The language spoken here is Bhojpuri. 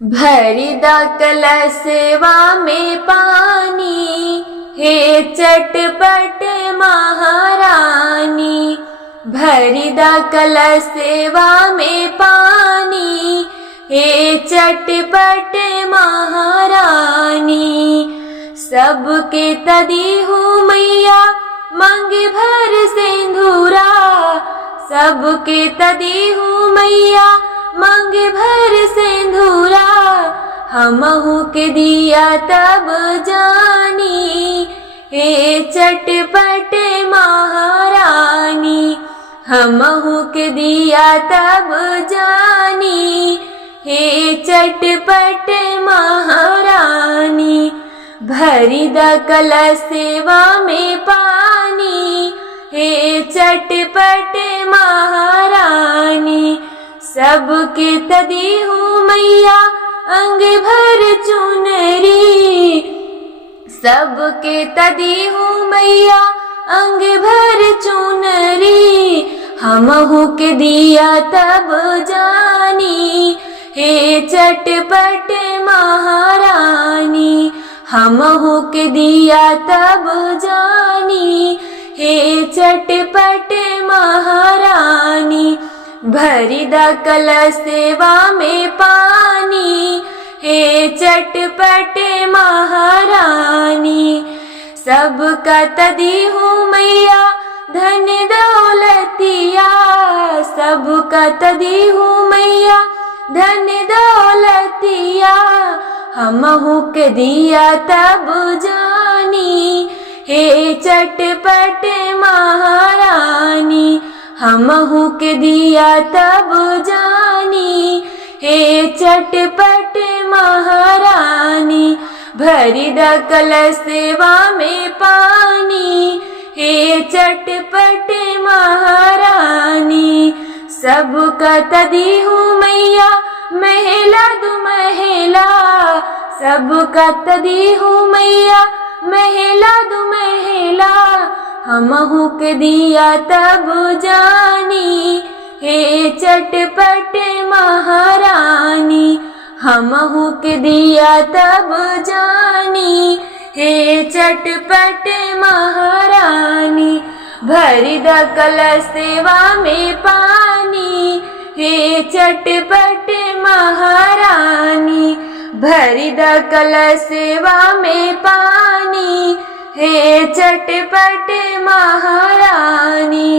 भरिदा कलशवा में पानी, हे चटपट महारानी। भरिदा कलशवा में पानी, हे चटपट महारानी। सबके तदी हूँ मैया मांगे भर सिंधूरा, सबके तदी हूँ मैया मांगे भर सिंधूरा। हमहू के दिया तब जानी, हे चटपट महारानी। हमहू के दिया तब जानी, हे चटपट महारानी। भरिदा कलशवा में पानी, हे चटपट महारानी। सबके तदी हूँ मैया अंग भर चुनरी, सबके तदी हूँ मैया अंग भर चुनरी। हमहू के दिया तब जानी, हे चटपट महारानी। हमहू के दिया तब जानी, हे चटपट महारानी। भरिदा कलशवा में पानी, हे चटपट महारानी। सबका तदी हूँ मैया धन दौलतिया, सबका तदी हूँ मैया धन दौलतिया। हमहू के दिया तब जानी, हे चटपट महारानी। हमहू के दिया तब जानी, हे चटपट महारानी। भरिदा कलशवा में पानी, हे चटपट महारानी। सबका तदी हूँ मैया महिला दु महिला, सबका तदी हूँ मैया महिला दु महिला। हमहू के दिया तब जानी, हे चटपट महारानी। हमहू के दिया तब जानी, हे चटपट महारानी। भरिदा कलशवा में पानी, हे चटपट महारानी। भरिदा कलशवा में पानी, हे चटपट महारानी।